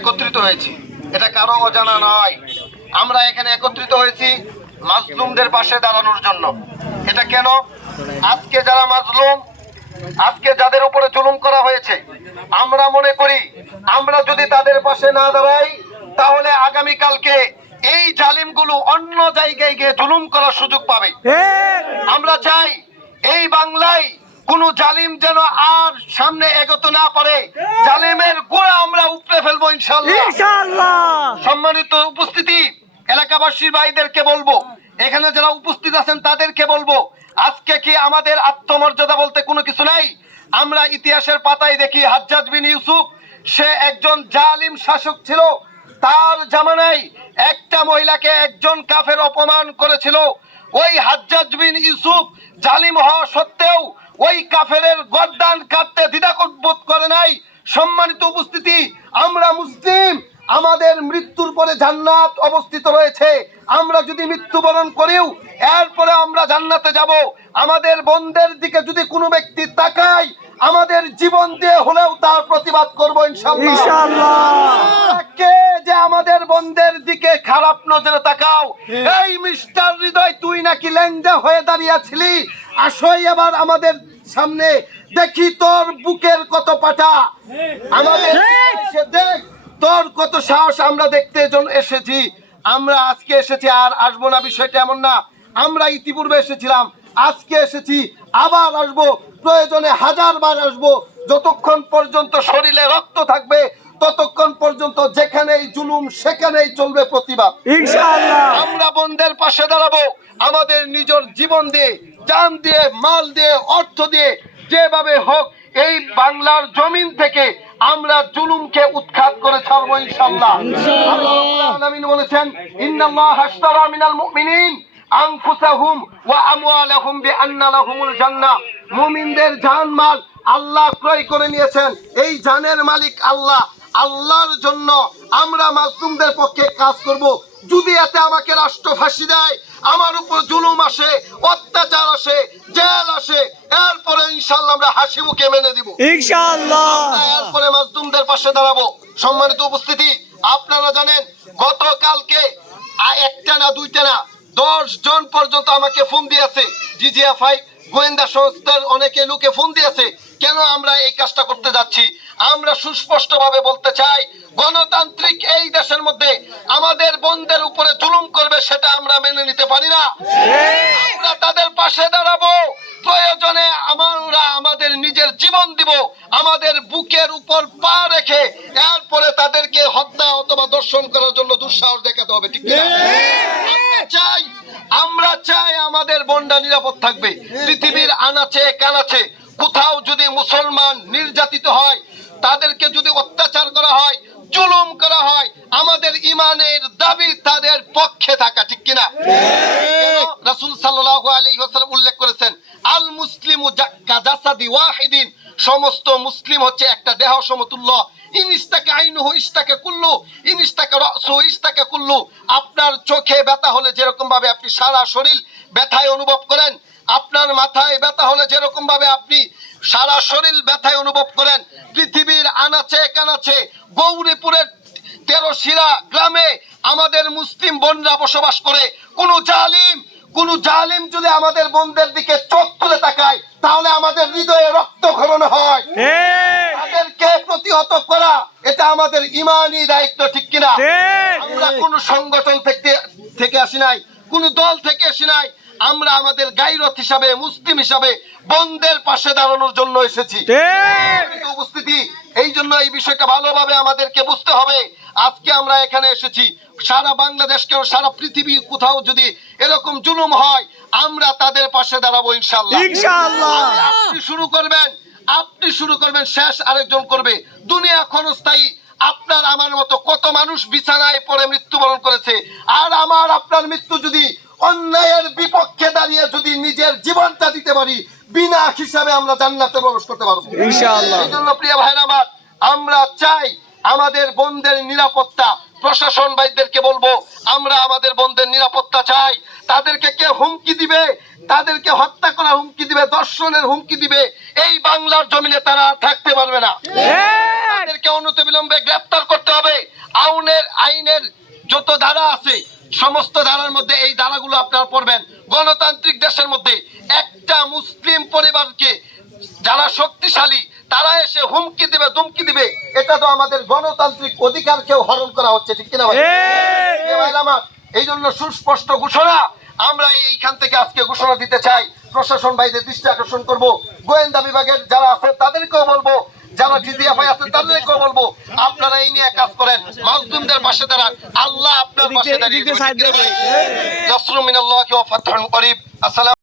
একত্রিত হয়েছি। এটা কারও অজানা নয়। আমরা এখানে একত্রিত হয়েছি মাজলুমদের পাশে দাঁড়ানোর জন্য। এটা কেন? আজকে যারা মাজলুম আজকে যাদের উপরে জুলুম করা হয়েছে আমরা মনে করি আমরা যদি তাদের পাশে না দাঁড়াই তাহলে আগামীকালকে এই জালিমগুলো অন্য জায়গায় গিয়ে জুলুম করার সুযোগ পাবে। আমরা চাই এই বাংলায় কোন জালিম যেন আর সামনে এগোতে না পারে। জালিমের গোড়া আমরা উপড়ে ফেলব ইনশাল্লাহ সম্মানিত উপস্থিতি এলাকাবাসীর ভাইদেরকে বলব এখানে যারা উপস্থিত আছেন তাদেরকে বলব আজকে কি আমাদের আত্মমর্যাদা বলতে কোনো কিছু নাই? আমরা ইতিহাসের পাতায় দেখি হাজ্জাজ বিন ইউসুফ সে একজন জালিম শাসক ছিল। তার জামানায় একটা মহিলাকে একজন কাফের অপমান করেছিল। ওই হাজ্জাজ বিন ইউসুফ জালিম হওয়া সত্ত্বেও ওই কাফেরের গর্দান কাটতে দ্বিধা বোধ করে নাই। সম্মানিত উপস্থিতি আমরা মুসলিম আমাদের মৃত্যুর পরে জান্নাত অবস্থিত রয়েছে। আমরা যদি মৃত্যুবরণ করিও এরপরে আমরা জান্নাতে যাব। আমাদের বন্ধের দিকে যদি কোনো ব্যক্তি তাকায় আমাদের জীবন দিয়ে হলেও তার প্রতিবাদ করব ইনশাল্লাহ যে আমাদের বন্ধের দিকে খারাপ নজরে তাকাও। এই মিস্টার হৃদয় তুই নাকি ল্যাংজা হয়ে দাঁড়িয়েছিলি আসই এবার আমাদের সামনে। দেখি তোর বুকের কত পাটা। আমাদের দেখ তোর কত সাহস। আমরা দেখতে জন- এসেছি। আমরা আজকে এসেছি আর আসব না বিষয়টা এমন না। আমরা ইতিপূর্বে এসেছিলাম আজকে এসেছি আবার আসব। প্রয়োজনে হাজার বার আসব। যতক্ষণ পর্যন্ত শরীরে রক্ত থাকবে ততক্ষণ পর্যন্ত যেখানেই জুলুম সেখানেই চলবে প্রতিবাদ। আমরা বন্ধের পাশে দাঁড়াবো। আমাদের নিজের জীবন দিয়ে জান দিয়ে মাল দিয়ে অর্থ দিয়ে যেভাবে হোক এই বাংলার জমিন থেকে আমরা জুলুমকে উৎখাত করে ছাড়বো ইনশাল্লাহ আলামিন বলেছেন ইন্নাল্লাহ হাশতারা মিনাল মুমিনিন আনফুসাহুম ওয়া আমওয়ালাহুম বিআন্না লাহুমুল জান্নাহ। মুমিনদের জানমাল আল্লাহ ক্রয় করে নিয়েছেন। এই জানের মালিক আল্লাহ। আল্লাহর জন্য আমরা মাজলুমদের পক্ষে কাজ করব। যদি এতে আমাকে রাষ্ট্র ফাঁসি দেয় আমার উপর জুলুম আসে অত্যাচার আসে জেল আসে এরপরে ইনশাল্লাহ আমরা হাসি মুখে মেনে দিব ইনশাআল্লাহ। এরপরে মাজলুমদের পাশে দাঁড়াবো। সম্মানিত উপস্থিতি আপনারা জানেন গতকালকে একটা না দুইটা না দশ জন পর্যন্ত আমাকে ফোন দিয়েছে। জিজিএফআই গোয়েন্দা সংস্থার অনেকে লোকে ফোন দিয়েছে। কেন আমরা এই কাজটা করতে যাচ্ছি? আমরা সুস্পষ্টভাবে বলতে চাই, গণতান্ত্রিক এই দেশের মধ্যে আমাদের বন্ধের উপরে জুলুম করবে সেটা আমরা মেনে নিতে পারি না। আমরা তাদের পাশে দাঁড়াবো। প্রয়োজনে আমরা আমাদের নিজের জীবন দিব, আমাদের বুকের উপর পা রেখে এরপরে তাদেরকে হত্যা অথবা দর্শন করার জন্য দুঃসাহস দেখাতে হবে, ঠিক আমরা চাই আমরা চাই আমাদের বন্ডা নিরাপদ থাকবে। পৃথিবীর আনাচে কানাচে কোথাও যদি মুসলমান নির্যাতিত হয় তাদেরকে যদি অত্যাচার করা হয় জুলুম করা হয় আমাদের ইমানের দাবি তাদের পক্ষে থাকা ঠিক কিনা? রাসূল সাল্লাল্লাহু আলাইহি ওয়াসাল্লাম উল্লেখ করেছেন আল মুসলিম সমস্ত মুসলিম হচ্ছে একটা দেহ সমতুল্য ইনিস্তাকে আইনুহু ইস্তাকে কুল্লু ইনিস্তাকে রসু ইস্তাকে কুল্লু। আপনার চোখে ব্যথা হলে যেরকম ভাবে আপনি সারা শরীর ব্যথায় অনুভব করেন, আপনার মাথায় ব্যথা হলে যেরকম ভাবে আপনি সারা শরীর ব্যথায় অনুভব করেন, পৃথিবীর আনাচে কানাচে গৌরীপুরের তেরো শিরা গ্রামে আমাদের মুসলিম বোনরা বসবাস করে। কোন জালিম কোন জালিম যদি আমাদের বোনদের দিকে চোখ তুলে তাকায়, তাহলে আমাদের হৃদয়ে রক্তক্ষরণ হয়। ঠিক। তাদেরকে প্রতিহত করা এটা আমাদের ইমানই দায়িত্ব ঠিক কিনা? আমরা কোন সংগঠন থেকে থেকে আসি নাই কোন দল থেকে আসি নাই। আমরা আমাদের গাইরত হিসাবে মুসলিম হিসাবে বন্ধের পাশে দাঁড়ানোর জন্য এসেছি। উপস্থিতি এই জন্য এই বিষয়টা ভালোভাবে আমাদেরকে বুঝতে হবে। আজকে আমরা এখানে এসেছি। সারা বাংলাদেশ কেন সারা পৃথিবী কোথাও যদি এরকম জুলুম হয় আমরা তাদের পাশে দাঁড়াবো ইনশাল্লাহ আপনি শুরু করবেন আপনি শুরু করবেন শেষ আরেকজন করবে। দুনিয়া ক্ষণস্থায়ী। আপনার আমার মতো কত মানুষ বিছানায় পড়ে মৃত্যুবরণ করেছে। আর আমার আপনার মৃত্যু যদি অন্যায়ের বিপক্ষে দাঁড়িয়ে যদি নিজের জীবনটা দিতে পারি বিনা হিসাবে আমরা জান্নাতে প্রবেশ করতে পারব। ইনশাআল্লাহ। এই জন্য প্রিয় ভাইরা আমার আমরা চাই আমাদের বন্ধের নিরাপত্তা। প্রশাসন ভাইদেরকে বলব আমরা আমাদের বন্ধের নিরাপত্তা চাই। তাদেরকে কে হুমকি দিবে? তাদেরকে হত্যা করার হুমকি দিবে দর্শনের হুমকি দিবে এই বাংলার জমিনে তারা থাকতে পারবে না। ঠিক তাদেরকে অনতিবিলম্বে গ্রেফতার করতে হবে। আউনের আইনের যত ধারা আছে সমস্ত ধারার মধ্যে এই ধারাগুলো আপনারা পড়বেন। গণতান্ত্রিক দেশের মধ্যে একটা মুসলিম পরিবারকে যারা শক্তিশালী তারা এসে হুমকি দিবে দুমকি দিবে এটা তো আমাদের গণতান্ত্রিক অধিকারকেও হরণ করা হচ্ছে ঠিক কিনা ভাই? ভাইরা আমার, এই জন্য সুস্পষ্ট ঘোষণা আমরা এইখান থেকে আজকে ঘোষণা দিতে চাই প্রশাসন ভাইদের দৃষ্টি আকর্ষণ করব গোয়েন্দা বিভাগের যারা আছে তাদেরকেও বলব যারা ডিজিএফআই আছে তাদেরকেও বলব আপনারা এই নিয়ে কাজ করেন মাজলুমদের পাশে দাঁড়ান আল্লাহ আপনার পাশে দাঁড়িয়ে আসসালাম